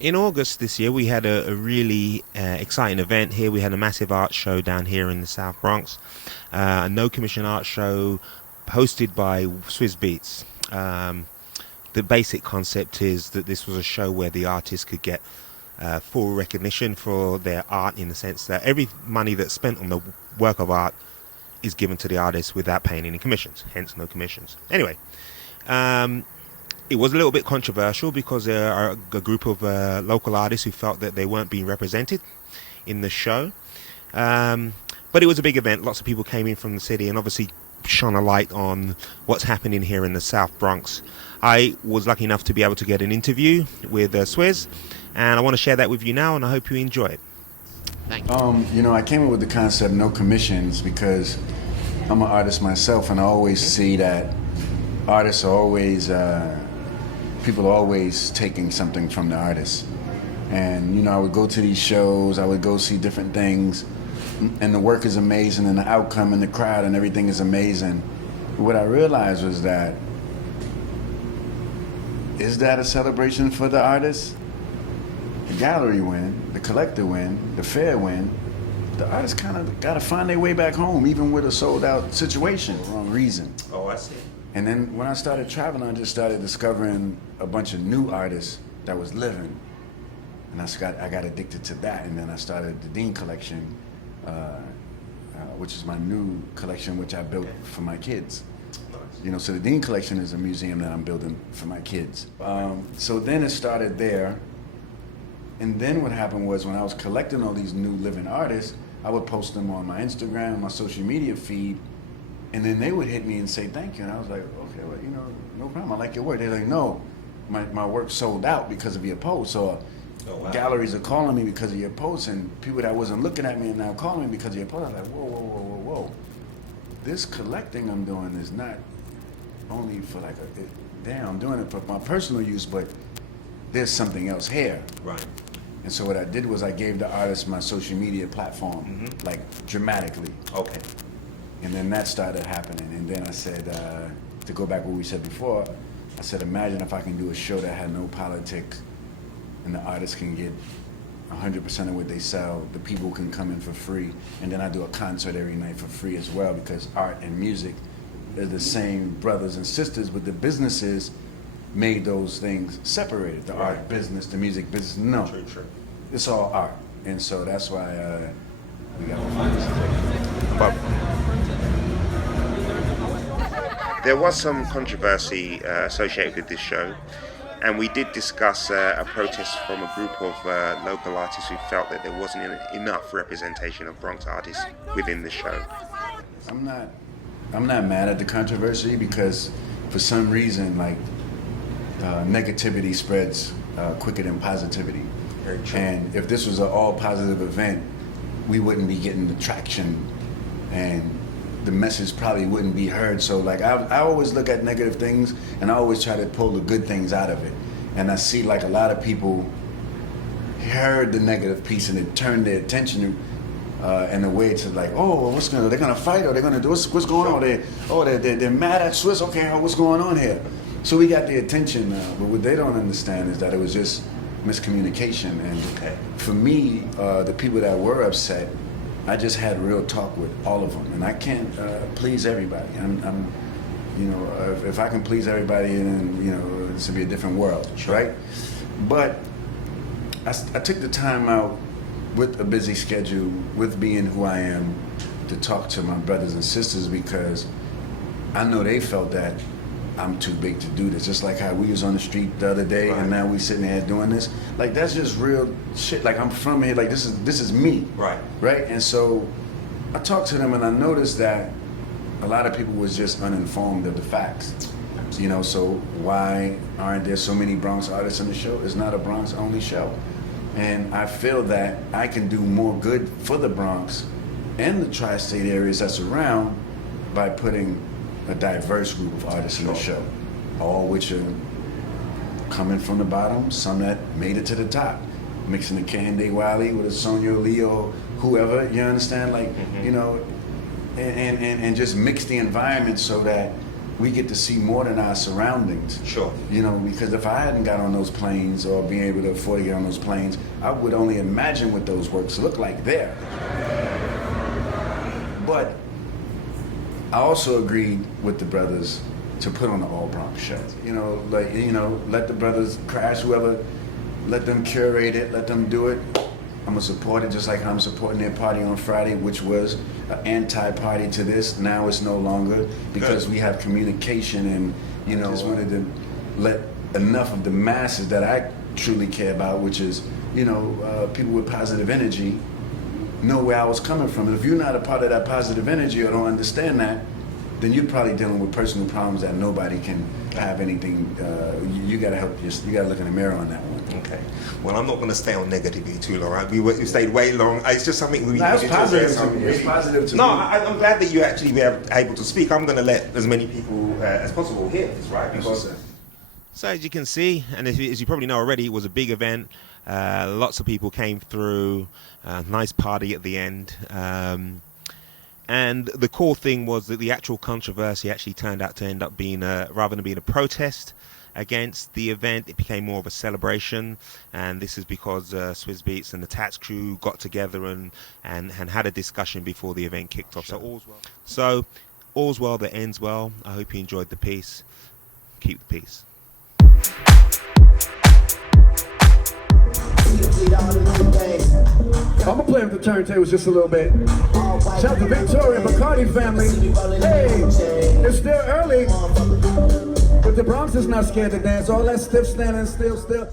In August this year, we had a really exciting event here. We had a massive art show down here in the South Bronx, a no commission art show hosted by Swizz Beats. The basic concept is that this was a show where the artists could get full recognition for their art, in the sense that every money that's spent on the work of art is given to the artist without paying any commissions, hence no commissions. Anyway, um, it was a little bit controversial because there are a group of local artists who felt that they weren't being represented in the show. Um, but it was a big event. Lots of people came in from the city and obviously shone a light on what's happening here in the South Bronx. I was lucky enough to be able to get an interview with Swizz, and I want to share that with you now, and I hope you enjoy it. Thank you. I came up with the concept no commissions because I'm an artist myself, and I always see that artists are always people are always taking something from the artist. And I would go to these shows, I would go see different things, and the work is amazing, and the outcome and the crowd and everything is amazing. What I realized was that, is that a celebration for the artist? The gallery win, the collector win, the fair win. The artists kind of got to find their way back home, even with a sold out situation, wrong reason. Oh, I see. And then when I started traveling, I just started discovering a bunch of new artists that was living. And I got addicted to that. And then I started the Dean Collection, which is my new collection, which I built for my kids. So the Dean Collection is a museum that I'm building for my kids. So then it started there. And then what happened was, when I was collecting all these new living artists, I would post them on my Instagram and my social media feed. And then they would hit me and say thank you. And I was like, okay, well, no problem. I like your work. They're like, no, my work sold out because of your post. So galleries are calling me because of your posts, and people that wasn't looking at me are now calling me because of your post. I was like, whoa. This collecting I'm doing is not only for I'm doing it for my personal use, but there's something else here. Right. And so what I did was I gave the artist my social media platform, dramatically. Okay. And then that started happening. And then I said, to go back to what we said before, I said, imagine if I can do a show that had no politics, and the artists can get 100% of what they sell, the people can come in for free, and then I do a concert every night for free as well, because art and music are the same brothers and sisters, but the businesses made those things separated. The art business, the music business, no. True. It's all art. And so that's why we got to find this. There was some controversy associated with this show, and we did discuss a protest from a group of local artists who felt that there wasn't enough representation of Bronx artists within the show. I'm not mad at the controversy, because for some reason, negativity spreads quicker than positivity. Very true. And if this was an all positive event, we wouldn't be getting the traction, and the message probably wouldn't be heard. So I always look at negative things, and I always try to pull the good things out of it. And I see a lot of people heard the negative piece and it turned their attention in a way to they're gonna fight, or they're gonna do what's going on? They're mad at Swizz. Okay, what's going on here? So we got the attention, but what they don't understand is that it was just miscommunication. And for me, the people that were upset, I just had real talk with all of them, and I can't please everybody. If I can please everybody, then this would be a different world, right? But I took the time out with a busy schedule, with being who I am, to talk to my brothers and sisters, because I know they felt that I'm too big to do this. Just like how we was on the street the other day, and now we sitting here doing this. That's just real shit. I'm from here. This is me. Right. Right. And so I talked to them, and I noticed that a lot of people was just uninformed of the facts. So why aren't there so many Bronx artists on the show? It's not a Bronx only show. And I feel that I can do more good for the Bronx and the tri-state areas that's around by putting a diverse group of artists in the show, all which are coming from the bottom, some that made it to the top, mixing the Kehinde Wiley with a Sonia Lee or whoever, you understand? And just mix the environment so that we get to see more than our surroundings. Sure. You know, because if I hadn't got on those planes or being able to afford to get on those planes, I would only imagine what those works look like there. But I also agreed with the brothers to put on the All Bronx show. You know, like, you know, let the brothers crash, whoever, let them curate it, let them do it. I'm gonna support it just like I'm supporting their party on Friday, which was an anti-party to this. Now it's no longer, because we have communication, and, you know, just wanted to let enough of the masses that I truly care about, which is, you know, people with positive energy, know where I was coming from. And if you're not a part of that positive energy or don't understand that, then you're probably dealing with personal problems that nobody can have anything. You gotta help you gotta look in the mirror on that one. Okay. Well, I'm not going to stay on negativity too long. Right? We stayed way long. It's just something we. No, it's positive to me. It's positive to me. No, I'm glad that you actually were able to speak. I'm going to let as many people as possible hear this, right? Because. So as you can see, and as you probably know already, it was a big event. Lots of people came through. Nice party at the end. And the core thing was that the actual controversy actually turned out to end up being, rather than being a protest against the event, it became more of a celebration. And this is because Swizz Beatz and the Tats crew got together and had a discussion before the event kicked off. Sure. So all's well that ends well. I hope you enjoyed the piece. Keep the peace. I'm gonna play with the turntables just a little bit. Shout out to Victoria Bacardi family. Hey, it's still early, but the Bronx is not scared to dance. All that stiff standing, still.